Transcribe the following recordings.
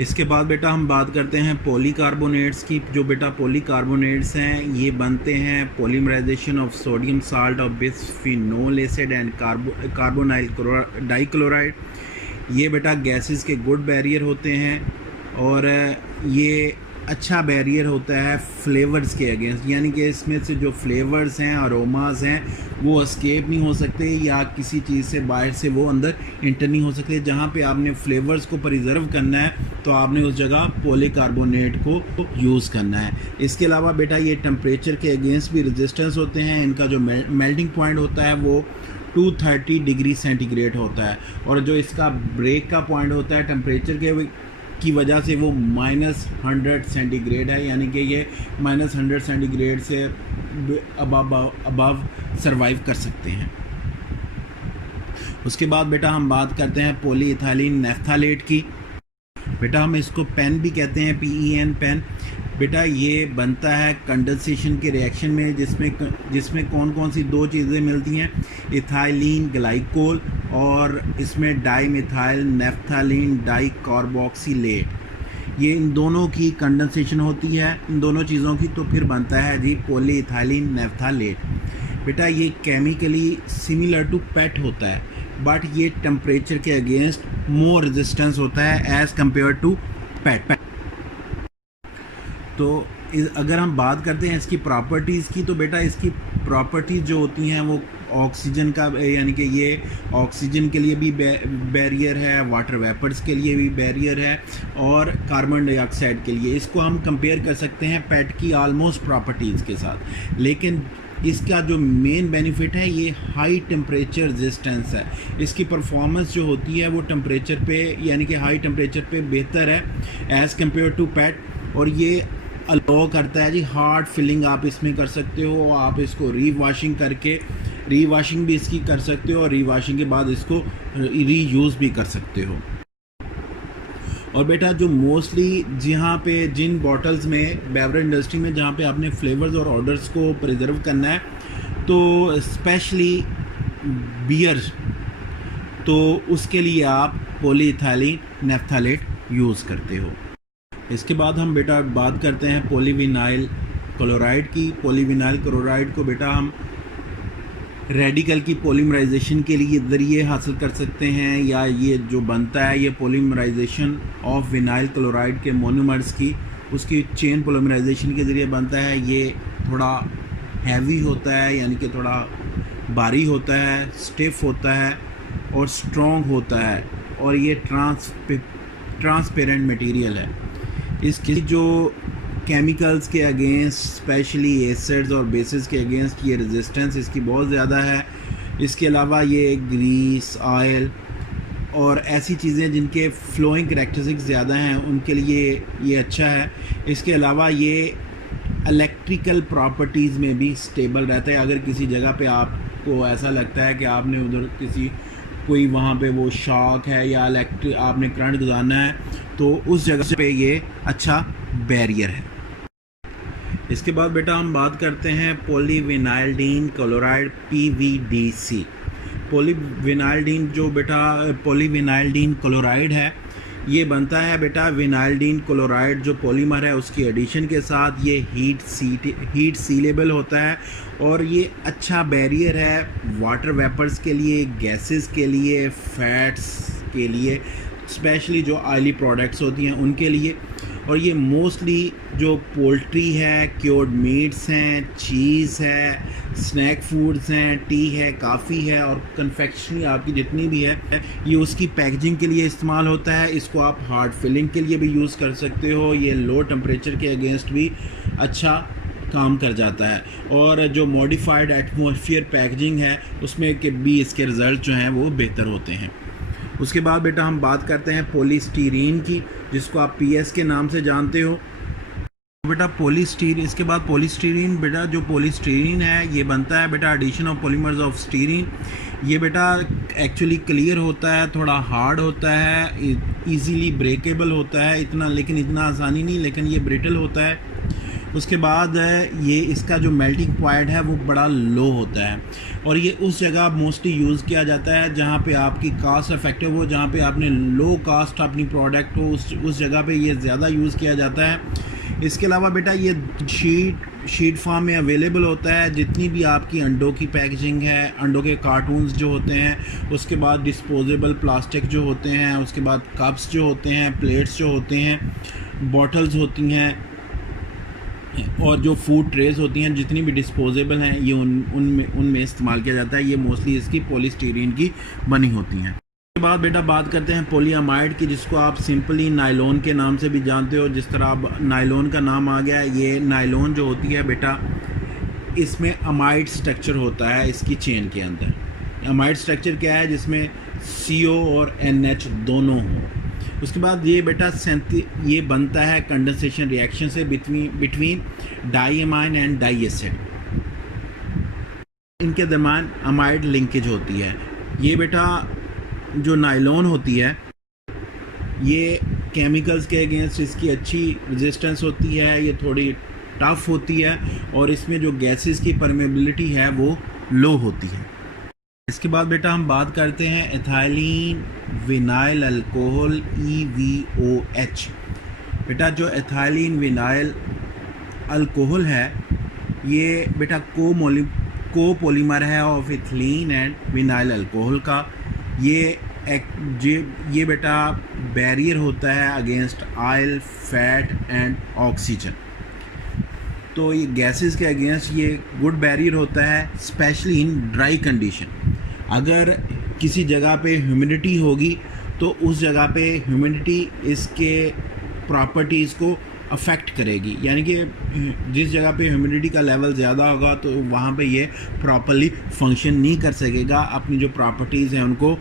इसके बाद बेटा हम बात करते हैं पॉलीकार्बोनेट्स की। जो बेटा पॉलीकार्बोनेट्स हैं ये बनते हैं पॉलीमराइजेशन ऑफ सोडियम साल्ट और बिस्फिनोल एसिड एंड कार्बोनाइल डाइक्लोराइड। ये बेटा गैसेस के गुड बैरियर होते हैं और ये अच्छा बैरियर होता है फ्लेवर्स के अगेंस्ट, यानी कि इसमें से जो फ्लेवर्स हैं अरोमास हैं वो एस्केप नहीं हो सकते या किसी चीज़ से बाहर से वो अंदर इंटर नहीं हो सकते। जहाँ पे आपने फ्लेवर्स को प्रिजर्व करना है तो आपने उस जगह पॉलीकार्बोनेट को यूज़ करना है। इसके अलावा बेटा ये टेम्परेचर के अगेंस्ट भी रेजिस्टेंस होते हैं। इनका जो मेल्टिंग पॉइंट होता है वो 230 डिग्री सेंटीग्रेड होता है और जो इसका ब्रेक का पॉइंट होता है टेम्परेचर की वजह से वो -100 सेंटीग्रेड है, यानी कि ये -100 सेंटीग्रेड से अबव सरवाइव कर सकते हैं। उसके बाद बेटा हम बात करते हैं पॉलीइथाइलिन नेफ्थालेट की। बेटा हम इसको पेन भी कहते हैं, PEN पेन। बेटा ये बनता है कंडेंसेशन के रिएक्शन में जिसमें कौन कौन सी दो चीज़ें मिलती हैं, इथाइलिन ग्लाइकोल और इसमें डाईमिथाइल नेफ्थालीन डाइकार्बोक्सिलेट। ये इन दोनों की कंडेंसेशन होती है इन दोनों चीज़ों की, तो फिर बनता है जी पॉलीइथाइलिन नेफ्थालेट। बेटा ये केमिकली सिमिलर टू पेट होता है बट ये टेम्परेचर के अगेंस्ट मोर रेजिस्टेंस होता है एज़ कम्पेयर टू पेट। तो अगर हम बात करते हैं इसकी प्रॉपर्टीज़ की, तो बेटा इसकी प्रॉपर्टीज़ जो होती हैं वो ऑक्सीजन का, यानी कि ये ऑक्सीजन के लिए भी बैरियर है, वाटर वेपर्स के लिए भी बैरियर है और कार्बन डाइऑक्साइड के लिए। इसको हम कंपेयर कर सकते हैं पेट की ऑलमोस्ट प्रॉपर्टीज़ के साथ, लेकिन इसका जो मेन बेनिफिट है ये हाई टेम्परेचर रेजिस्टेंस है। इसकी परफॉर्मेंस जो होती है वो टेम्परेचर पे, यानी कि हाई टेम्परेचर पे बेहतर है एज़ कम्पेयर टू पेट। और ये अलाउ करता है जी हार्ड फिलिंग आप इसमें कर सकते हो, आप इसको रीवाशिंग भी इसकी कर सकते हो और रीवाशिंग के बाद इसको रीयूज़ भी कर सकते हो। और बेटा जो मोस्टली जहाँ पे जिन बॉटल्स में बेवरेज इंडस्ट्री में जहाँ पे आपने फ्लेवर्स और ऑर्डर्स को प्रिजर्व करना है, तो स्पेशली बियर, तो उसके लिए आप पॉलीइथाइलिन नेफ्थालेट यूज़ करते हो। इसके बाद हम बेटा बात करते हैं पॉलीविनाइल क्लोराइड की। पॉलीविनाइल क्लोराइड को बेटा हम रेडिकल की पॉलीमराइजेशन के लिए ज़रिए हासिल कर सकते हैं, या ये जो बनता है ये पॉलीमराइजेशन ऑफ विनाइल क्लोराइड के मोनोमर्स की उसकी चेन पॉलीमराइजेशन के ज़रिए बनता है। ये थोड़ा हैवी होता है, यानी कि थोड़ा भारी होता है, स्टिफ होता है और स्ट्रॉन्ग होता है और ये ट्रांसपेरेंट मटेरियल है। इसकी जो केमिकल्स के अगेंस्ट, स्पेशली एसिड्स और बेसिस के अगेंस्ट ये रेजिस्टेंस इसकी बहुत ज़्यादा है। इसके अलावा ये ग्रीस, ऑयल और ऐसी चीज़ें जिनके फ्लोइंग करैक्टरिस्टिक्स ज़्यादा हैं उनके लिए ये अच्छा है। इसके अलावा ये इलेक्ट्रिकल प्रॉपर्टीज़ में भी स्टेबल रहता है। अगर किसी जगह पे आपको ऐसा लगता है कि आपने उधर कोई वहाँ पे वो शॉक है या आपने करंट गुजारना है, तो उस जगह पे ये अच्छा बैरियर है। इसके बाद बेटा हम बात करते हैं पॉलीविनाइल्डीन क्लोराइड PVDC। पॉलीविनाइल्डीन क्लोराइड है, ये बनता है बेटा विनाइल्डीन क्लोराइड जो पॉलीमर है उसकी एडिशन के साथ। ये हीट सीलेबल होता है और ये अच्छा बैरियर है वाटर वेपर्स के लिए, गैसेस के लिए, फैट्स के लिए, स्पेशली जो ऑयली प्रोडक्ट्स होती हैं उनके लिए। और ये मोस्टली जो पोल्ट्री है, क्योर्ड मीट्स हैं, चीज़ है, स्नैक फूड्स हैं, टी है, काफ़ी है और कन्फेक्शनरी आपकी जितनी भी है ये उसकी पैकेजिंग के लिए इस्तेमाल होता है। इसको आप हार्ड फिलिंग के लिए भी यूज़ कर सकते हो। ये लो टेम्परेचर के अगेंस्ट भी अच्छा काम कर जाता है और जो मॉडिफाइड एटमॉस्फेयर पैकेजिंग है उसमें के भी इसके रिज़ल्ट जो हैं वो बेहतर होते हैं। उसके बाद बेटा हम बात करते हैं पॉलीस्टीरीन की, जिसको आप PS के नाम से जानते हो। बेटा इसके बाद पॉलीस्टीरीन, बेटा जो पॉलीस्टीरीन है ये बनता है बेटा addition of polymers of styrene. ये बेटा एक्चुअली क्लियर होता है, थोड़ा हार्ड होता है, इजीली ब्रेकेबल होता है, लेकिन इतना आसानी नहीं, लेकिन ये ब्रिटल होता है उसके बाद ये इसका जो मेल्टिंग पॉइंट है वो बड़ा लो होता है, और ये उस जगह मोस्टली यूज़ किया जाता है जहाँ पे आपकी कास्ट इफेक्टिव हो, जहाँ पे आपने लो कास्ट अपनी प्रोडक्ट हो, उस जगह पे ये ज़्यादा यूज़ किया जाता है। इसके अलावा बेटा ये शीट फॉर्म में अवेलेबल होता है। जितनी भी आपकी अंडों की पैकेजिंग है, अंडों के कार्टून्स जो होते हैं, उसके बाद डिस्पोजेबल प्लास्टिक जो होते हैं, उसके बाद कप्स जो होते हैं, प्लेट्स जो होते हैं, बॉटल्स होती हैं, और जो फूड ट्रेस होती हैं, जितनी भी डिस्पोजेबल हैं, ये उनमें इस्तेमाल किया जाता है। ये मोस्टली इसकी पॉलीस्टीरीन की बनी होती हैं। उसके बाद बेटा बात करते हैं पॉलीअमाइड की, जिसको आप सिंपली नायलॉन के नाम से भी जानते हो। जिस तरह अब नायलॉन का नाम आ गया है, ये नायलॉन जो होती है बेटा, इसमें अमाइड स्ट्रक्चर होता है इसकी चेन के अंदर। अमाइड स्ट्रक्चर क्या है? जिसमें CO और NH दोनों हों। उसके बाद ये बेटा ये बनता है कंडेंसेशन रिएक्शन से बिटवीन डाईअमाइन एंड डाई एसिड। इनके दरमियान अमाइड लिंकेज होती है। ये बेटा जो नायलॉन होती है, ये केमिकल्स के अगेंस्ट इसकी अच्छी रेजिस्टेंस होती है, ये थोड़ी टफ होती है, और इसमें जो गैसेस की परमेबिलिटी है वो लो होती है। इसके बाद बेटा हम बात करते हैं एथाइलिन विनाइल अल्कोहल EVOH। बेटा जो एथाइलिन विनाइल अल्कोहल है, ये बेटा कोपोलीमर है of ethylene and vinyl alcohol का। ये बेटा बैरियर होता है against oil, fat and oxygen. तो ये गैसेस के अगेंस्ट ये गुड बैरियर होता है, स्पेशली इन ड्राई कंडीशन। अगर किसी जगह पे ह्यूमिडिटी होगी तो उस जगह पे ह्यूमिडिटी इसके प्रॉपर्टीज़ को अफेक्ट करेगी, यानी कि जिस जगह पे ह्यूमिडिटी का लेवल ज़्यादा होगा तो वहाँ पे ये प्रॉपर्ली फंक्शन नहीं कर सकेगा, अपनी जो प्रॉपर्टीज़ हैं उनको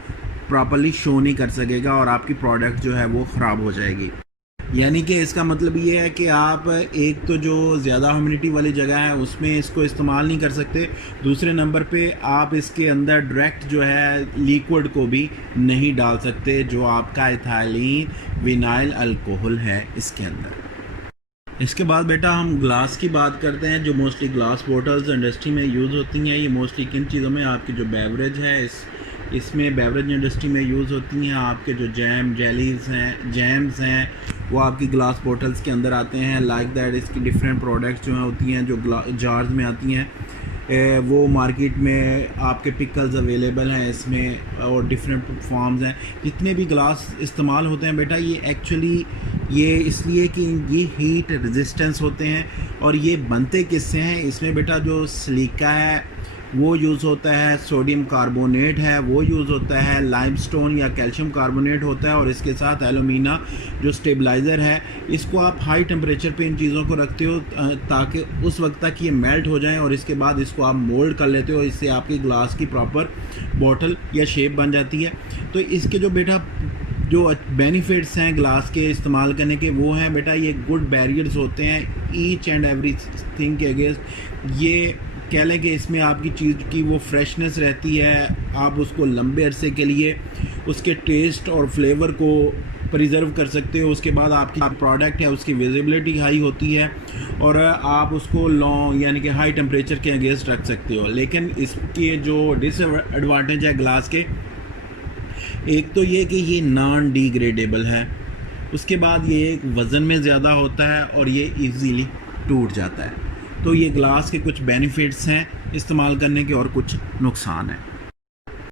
प्रॉपर्ली शो नहीं कर सकेगा, और आपकी प्रोडक्ट जो है वो ख़राब हो जाएगी। यानी कि इसका मतलब ये है कि आप एक तो जो ज़्यादा ह्यूमिडिटी वाली जगह है उसमें इसको इस्तेमाल नहीं कर सकते, दूसरे नंबर पे आप इसके अंदर डायरेक्ट जो है लिक्विड को भी नहीं डाल सकते, जो आपका एथाइलिन विनाइल अल्कोहल है इसके अंदर। इसके बाद बेटा हम ग्लास की बात करते हैं, जो मोस्टली ग्लास बोटल्स इंडस्ट्री में यूज़ होती हैं। ये मोस्टली किन चीज़ों में? आपकी जो बेवरेज है इसमें बेवरेज इंडस्ट्री में यूज़ होती हैं। आपके जो जैम्स हैं वो आपकी ग्लास बोटल्स के अंदर आते हैं। लाइक दैट इसकी डिफरेंट प्रोडक्ट्स जो हैं होती हैं, जो जार्स में आती हैं, वो मार्केट में आपके पिकल्स अवेलेबल हैं इसमें, और डिफरेंट फॉर्म्स हैं। जितने भी ग्लास इस्तेमाल होते हैं बेटा, ये एक्चुअली ये इसलिए कि ये हीट रेजिस्टेंस होते हैं, और ये बनते किससे हैं? इसमें बेटा जो सिलिका है वो यूज़ होता है, सोडियम कार्बोनेट है वो यूज़ होता है, लाइमस्टोन या कैल्शियम कार्बोनेट होता है, और इसके साथ एलुमिना जो स्टेबलाइज़र है। इसको आप हाई टेम्परेचर पे इन चीज़ों को रखते हो ताकि उस वक्त तक ये मेल्ट हो जाएं, और इसके बाद इसको आप मोल्ड कर लेते हो। इससे आपकी ग्लास की प्रॉपर बॉटल या शेप बन जाती है। तो इसके जो बेटा जो बेनिफिट्स हैं ग्लास के इस्तेमाल करने के, वो हैं बेटा ये गुड बैरियर्स होते हैं ईच एंड एवरी थिंग के अगेंस्ट। ये कह लें कि इसमें आपकी चीज़ की वो फ्रेशनेस रहती है, आप उसको लंबे अरसे के लिए उसके टेस्ट और फ्लेवर को प्रिजर्व कर सकते हो। उसके बाद आपकी प्रोडक्ट है उसकी विजिबिलिटी हाई होती है, और आप उसको लॉन्ग यानी कि हाई टेम्परेचर के अगेंस्ट रख सकते हो। लेकिन इसके जो डिसएडवांटेज है ग्लास के, एक तो ये कि ये नॉन डिग्रेडेबल है, उसके बाद ये वज़न में ज़्यादा होता है, और ये इजीली टूट जाता है। तो ये ग्लास के कुछ बेनिफिट्स हैं इस्तेमाल करने के, और कुछ नुकसान हैं।